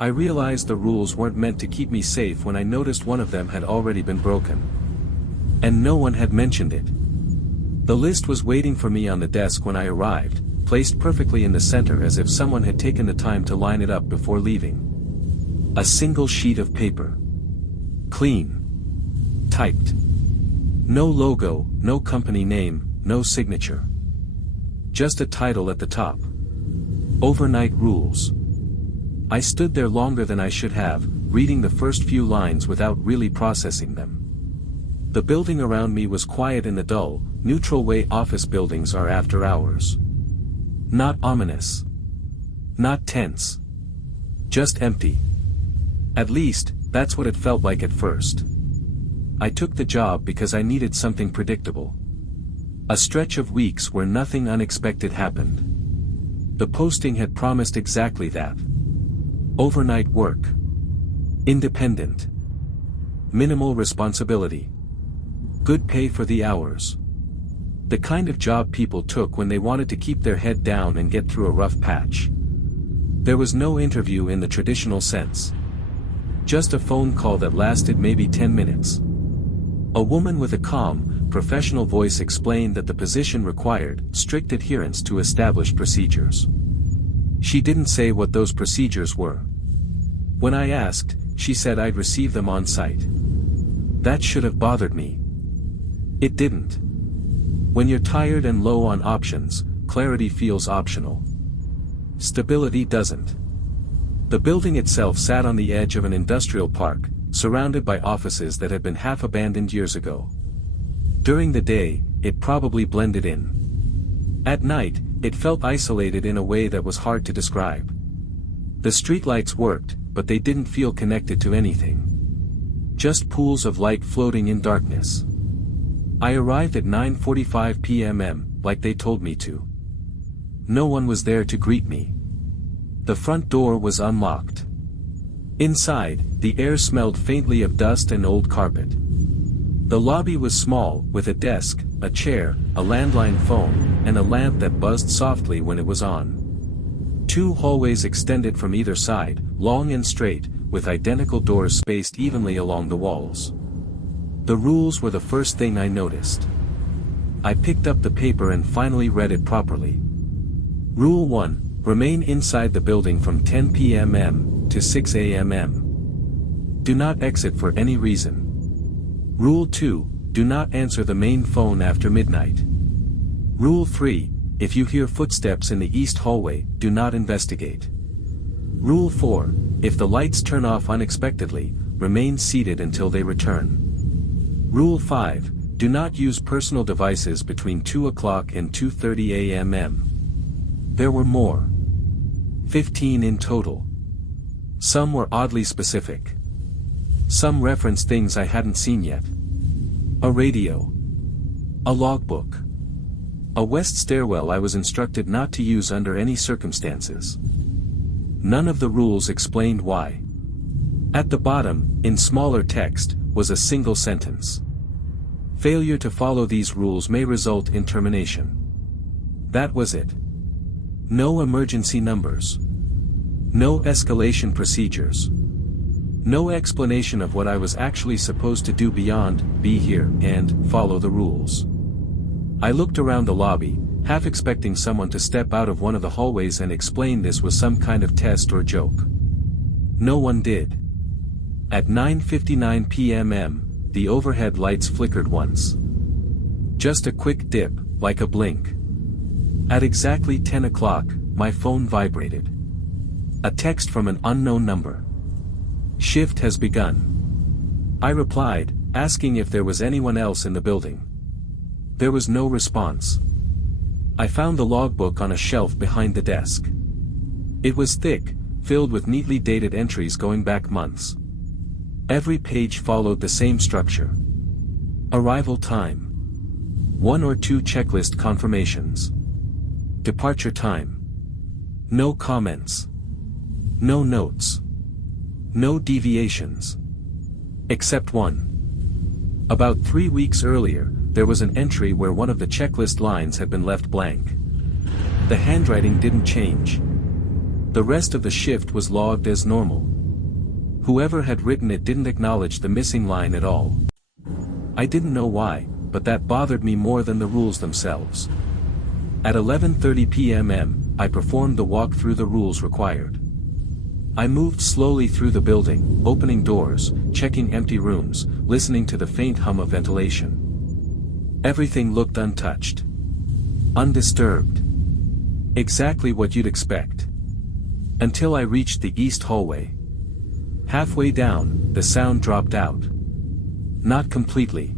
I realized the rules weren't meant to keep me safe when I noticed one of them had already been broken. And no one had mentioned it. The list was waiting for me on the desk when I arrived, placed perfectly in the center as if someone had taken the time to line it up before leaving. A single sheet of paper. Clean. Typed. No logo, no company name, no signature. Just a title at the top. Overnight Rules. I stood there longer than I should have, reading the first few lines without really processing them. The building around me was quiet in the dull, neutral way office buildings are after hours. Not ominous. Not tense. Just empty. At least, that's what it felt like at first. I took the job because I needed something predictable. A stretch of weeks where nothing unexpected happened. The posting had promised exactly that. Overnight work. Independent. Minimal responsibility. Good pay for the hours. The kind of job people took when they wanted to keep their head down and get through a rough patch. There was no interview in the traditional sense. Just a phone call that lasted maybe 10 minutes. A woman with a calm, professional voice explained that the position required strict adherence to established procedures. She didn't say what those procedures were. When I asked, she said I'd receive them on site. That should have bothered me. It didn't. When you're tired and low on options, clarity feels optional. Stability doesn't. The building itself sat on the edge of an industrial park, surrounded by offices that had been half abandoned years ago. During the day, it probably blended in. At night, it felt isolated in a way that was hard to describe. The streetlights worked, but they didn't feel connected to anything. Just pools of light floating in darkness. I arrived at 9:45 p.m. like they told me to. No one was there to greet me. The front door was unlocked. Inside, the air smelled faintly of dust and old carpet. The lobby was small, with a desk, a chair, a landline phone, and a lamp that buzzed softly when it was on. 2 hallways extended from either side, long and straight, with identical doors spaced evenly along the walls. The rules were the first thing I noticed. I picked up the paper and finally read it properly. Rule 1. Remain inside the building from 10 p.m. to 6 a.m. Do not exit for any reason. Rule 2. Do not answer the main phone after midnight. Rule 3. If you hear footsteps in the east hallway, do not investigate. Rule 4. If the lights turn off unexpectedly, remain seated until they return. Rule 5. Do not use personal devices between 2 o'clock and 2:30 a.m. There were more. 15 in total. Some were oddly specific. Some referenced things I hadn't seen yet. A radio. A logbook. A west stairwell I was instructed not to use under any circumstances. None of the rules explained why. At the bottom, in smaller text, was a single sentence. Failure to follow these rules may result in termination. That was it. No emergency numbers. No escalation procedures. No explanation of what I was actually supposed to do beyond, be here, and follow the rules. I looked around the lobby, half expecting someone to step out of one of the hallways and explain this was some kind of test or joke. No one did. At 9:59 p.m., the overhead lights flickered once. Just a quick dip, like a blink. At exactly 10 o'clock, my phone vibrated. A text from an unknown number. Shift has begun. I replied, asking if there was anyone else in the building. There was no response. I found the logbook on a shelf behind the desk. It was thick, filled with neatly dated entries going back months. Every page followed the same structure. Arrival time. 1 or 2 checklist confirmations. Departure time. No comments. No notes. No deviations. Except one. About 3 weeks earlier, there was an entry where one of the checklist lines had been left blank. The handwriting didn't change. The rest of the shift was logged as normal. Whoever had written it didn't acknowledge the missing line at all. I didn't know why, but that bothered me more than the rules themselves. At 11:30 p.m. I performed the walk through the rules required. I moved slowly through the building, opening doors, checking empty rooms, listening to the faint hum of ventilation. Everything looked untouched. Undisturbed. Exactly what you'd expect. Until I reached the east hallway. Halfway down, the sound dropped out. Not completely.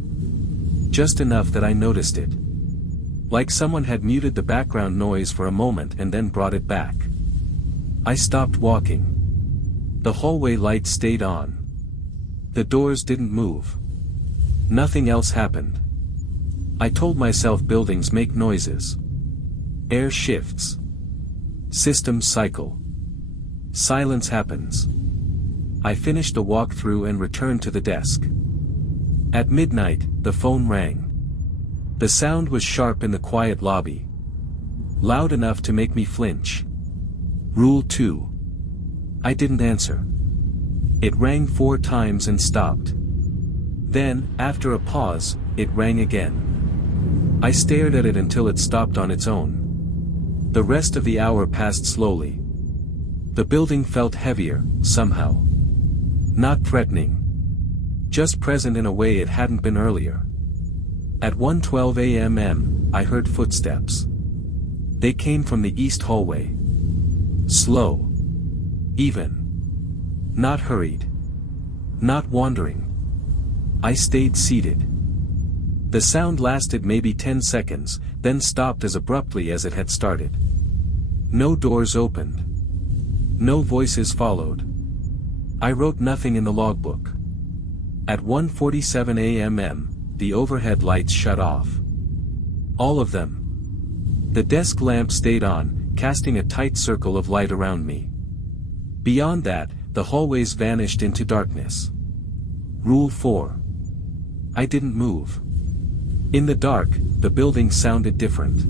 Just enough that I noticed it. Like someone had muted the background noise for a moment and then brought it back. I stopped walking. The hallway lights stayed on. The doors didn't move. Nothing else happened. I told myself buildings make noises. Air shifts. Systems cycle. Silence happens. I finished the walkthrough and returned to the desk. At midnight, the phone rang. The sound was sharp in the quiet lobby. Loud enough to make me flinch. Rule 2. I didn't answer. It rang 4 times and stopped. Then, after a pause, it rang again. I stared at it until it stopped on its own. The rest of the hour passed slowly. The building felt heavier, somehow. Not threatening. Just present in a way it hadn't been earlier. At 1:12 a.m. I heard footsteps. They came from the east hallway. Slow. Even. Not hurried. Not wandering. I stayed seated. The sound lasted maybe 10 seconds, then stopped as abruptly as it had started. No doors opened. No voices followed. I wrote nothing in the logbook. At 1:47 a.m. the overhead lights shut off. All of them. The desk lamp stayed on, casting a tight circle of light around me. Beyond that, the hallways vanished into darkness. Rule 4. I didn't move. In the dark, the building sounded different.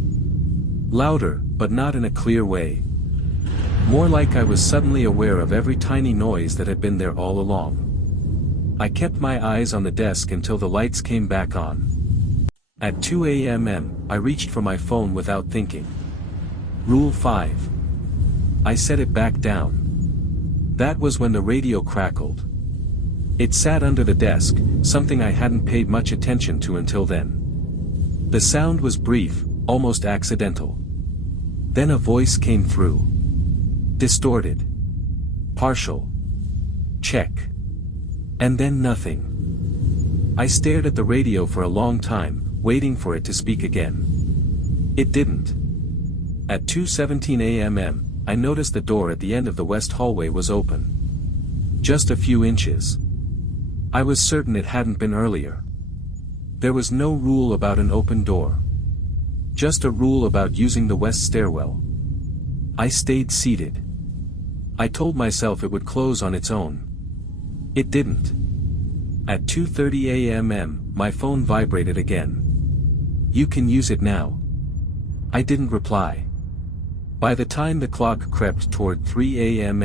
Louder, but not in a clear way. More like I was suddenly aware of every tiny noise that had been there all along. I kept my eyes on the desk until the lights came back on. At 2 a.m. I reached for my phone without thinking. Rule 5. I set it back down. That was when the radio crackled. It sat under the desk, something I hadn't paid much attention to until then. The sound was brief, almost accidental. Then a voice came through. Distorted. Partial. Check. And then nothing. I stared at the radio for a long time, waiting for it to speak again. It didn't. At 2:17 a.m. I noticed the door at the end of the west hallway was open. Just a few inches. I was certain it hadn't been earlier. There was no rule about an open door. Just a rule about using the west stairwell. I stayed seated. I told myself it would close on its own. It didn't. At 2:30 a.m. my phone vibrated again. You can use it now. I didn't reply. By the time the clock crept toward 3 a.m.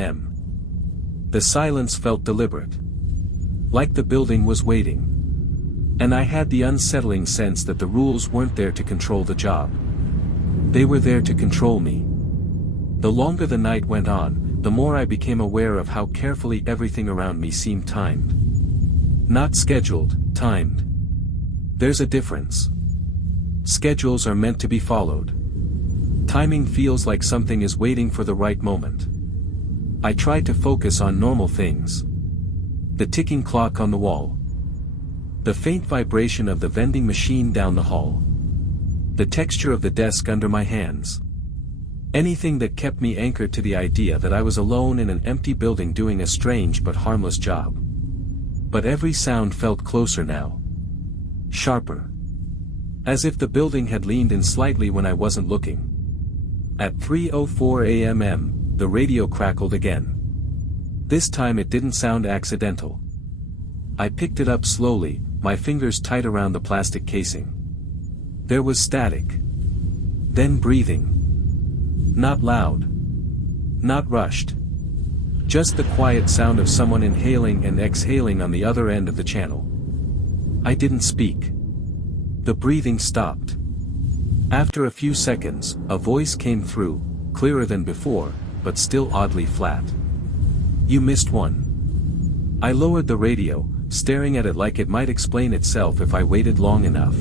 the silence felt deliberate. Like the building was waiting. And I had the unsettling sense that the rules weren't there to control the job. They were there to control me. The longer the night went on, the more I became aware of how carefully everything around me seemed timed. Not scheduled, timed. There's a difference. Schedules are meant to be followed. Timing feels like something is waiting for the right moment. I tried to focus on normal things. The ticking clock on the wall. The faint vibration of the vending machine down the hall. The texture of the desk under my hands. Anything that kept me anchored to the idea that I was alone in an empty building doing a strange but harmless job. But every sound felt closer now. Sharper. As if the building had leaned in slightly when I wasn't looking. At 3:04 a.m. the radio crackled again. This time it didn't sound accidental. I picked it up slowly, my fingers tight around the plastic casing. There was static. Then breathing. Not loud. Not rushed. Just the quiet sound of someone inhaling and exhaling on the other end of the channel. I didn't speak. The breathing stopped. After a few seconds, a voice came through, clearer than before, but still oddly flat. "You missed one." I lowered the radio, staring at it like it might explain itself if I waited long enough.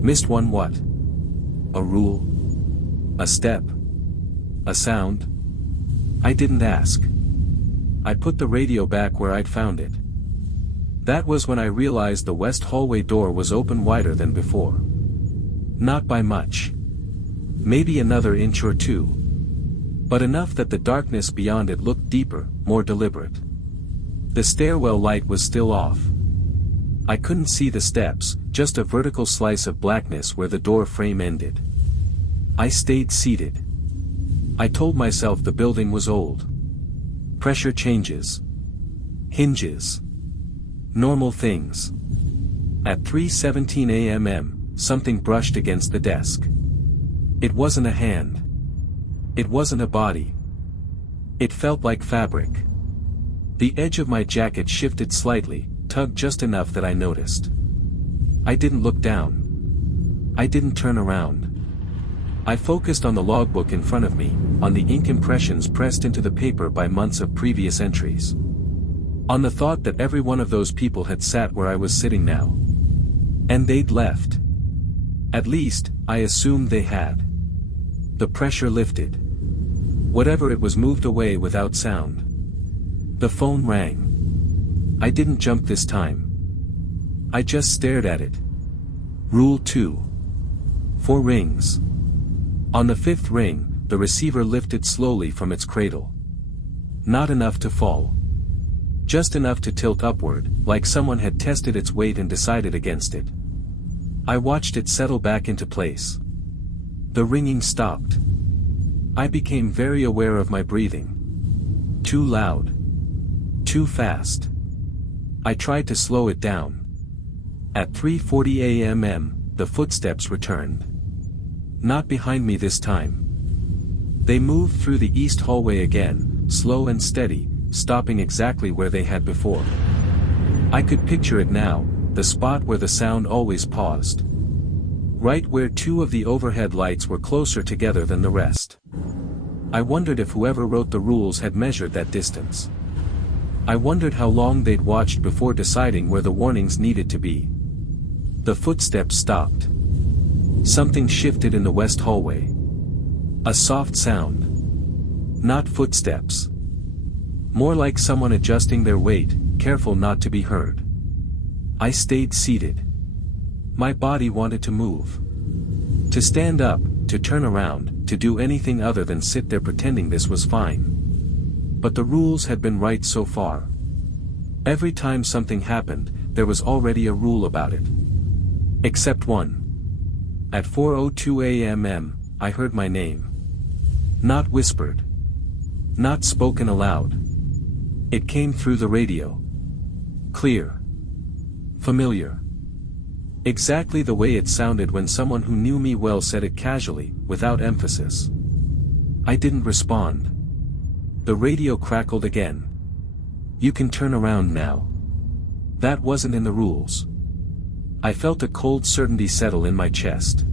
Missed one what? A rule? A step? A sound? I didn't ask. I put the radio back where I'd found it. That was when I realized the west hallway door was open wider than before. Not by much. Maybe another inch or two. But enough that the darkness beyond it looked deeper, more deliberate. The stairwell light was still off. I couldn't see the steps, just a vertical slice of blackness where the door frame ended. I stayed seated. I told myself the building was old. Pressure changes. Hinges. Normal things. At 3:17 a.m., something brushed against the desk. It wasn't a hand. It wasn't a body. It felt like fabric. The edge of my jacket shifted slightly, tugged just enough that I noticed. I didn't look down. I didn't turn around. I focused on the logbook in front of me, on the ink impressions pressed into the paper by months of previous entries. On the thought that every one of those people had sat where I was sitting now. And they'd left. At least, I assumed they had. The pressure lifted. Whatever it was moved away without sound. The phone rang. I didn't jump this time. I just stared at it. Rule 2. 4 rings. On the 5th ring, the receiver lifted slowly from its cradle. Not enough to fall. Just enough to tilt upward, like someone had tested its weight and decided against it. I watched it settle back into place. The ringing stopped. I became very aware of my breathing. Too loud. Too fast. I tried to slow it down. At 3:40 a.m., the footsteps returned. Not behind me this time. They moved through the east hallway again, slow and steady, stopping exactly where they had before. I could picture it now, the spot where the sound always paused. Right where 2 of the overhead lights were closer together than the rest. I wondered if whoever wrote the rules had measured that distance. I wondered how long they'd watched before deciding where the warnings needed to be. The footsteps stopped. Something shifted in the west hallway. A soft sound. Not footsteps. More like someone adjusting their weight, careful not to be heard. I stayed seated. My body wanted to move. To stand up, to turn around, to do anything other than sit there pretending this was fine. But the rules had been right so far. Every time something happened, there was already a rule about it. Except one. At 4:02 a.m., I heard my name. Not whispered. Not spoken aloud. It came through the radio. Clear. Familiar. Exactly the way it sounded when someone who knew me well said it casually, without emphasis. I didn't respond. The radio crackled again. "You can turn around now." That wasn't in the rules. I felt a cold certainty settle in my chest.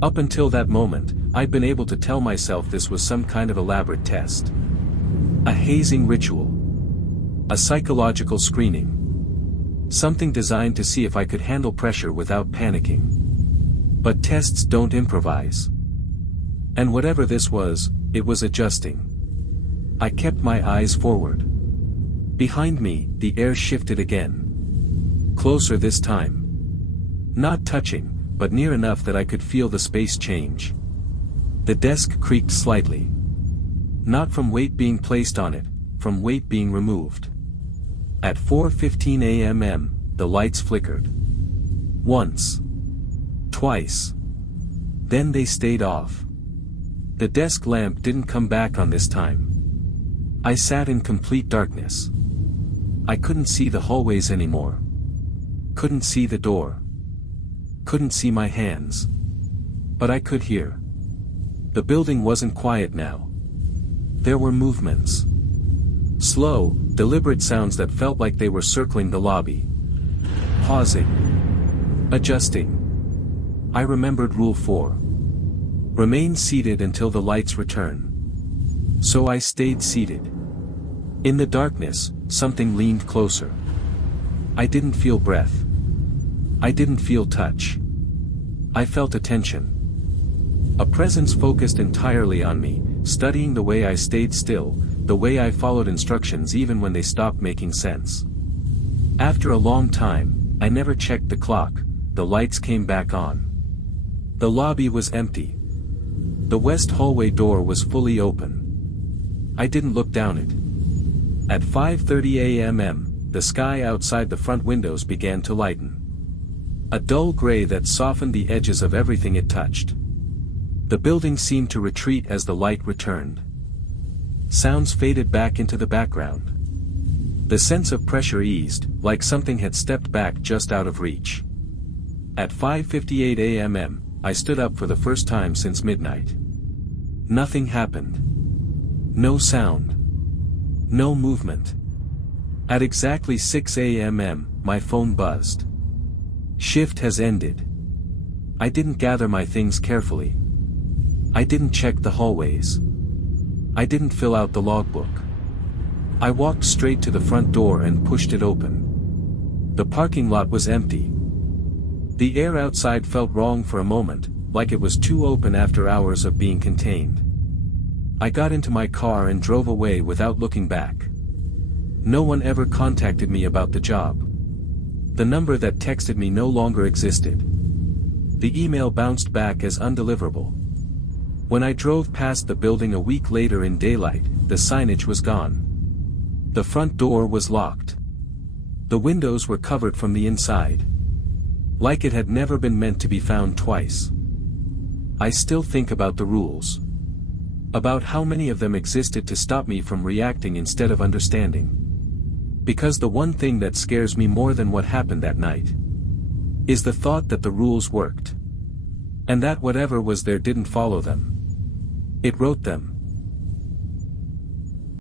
Up until that moment, I'd been able to tell myself this was some kind of elaborate test. A hazing ritual. A psychological screening. Something designed to see if I could handle pressure without panicking. But tests don't improvise. And whatever this was, it was adjusting. I kept my eyes forward. Behind me, the air shifted again. Closer this time. Not touching, but near enough that I could feel the space change. The desk creaked slightly. Not from weight being placed on it, from weight being removed. At 4:15 a.m., the lights flickered. Once. Twice. Then they stayed off. The desk lamp didn't come back on this time. I sat in complete darkness. I couldn't see the hallways anymore. Couldn't see the door. Couldn't see my hands. But I could hear. The building wasn't quiet now. There were movements. Slow, deliberate sounds that felt like they were circling the lobby. Pausing. Adjusting. I remembered Rule 4. Remain seated until the lights return. So I stayed seated. In the darkness, something leaned closer. I didn't feel breath. I didn't feel touch. I felt attention. A presence focused entirely on me, studying the way I stayed still, the way I followed instructions even when they stopped making sense. After a long time, I never checked the clock, the lights came back on. The lobby was empty. The west hallway door was fully open. I didn't look down it. At 5:30 a.m., the sky outside the front windows began to lighten. A dull gray that softened the edges of everything it touched. The building seemed to retreat as the light returned. Sounds faded back into the background. The sense of pressure eased, like something had stepped back just out of reach. At 5:58 a.m., I stood up for the first time since midnight. Nothing happened. No sound. No movement. At exactly 6 a.m., my phone buzzed. Shift has ended. I didn't gather my things carefully. I didn't check the hallways. I didn't fill out the logbook. I walked straight to the front door and pushed it open. The parking lot was empty. The air outside felt wrong for a moment, like it was too open after hours of being contained. I got into my car and drove away without looking back. No one ever contacted me about the job. The number that texted me no longer existed. The email bounced back as undeliverable. When I drove past the building a week later in daylight, the signage was gone. The front door was locked. The windows were covered from the inside. Like it had never been meant to be found twice. I still think about the rules. About how many of them existed to stop me from reacting instead of understanding. Because the one thing that scares me more than what happened that night is the thought that the rules worked. And that whatever was there didn't follow them. It wrote them.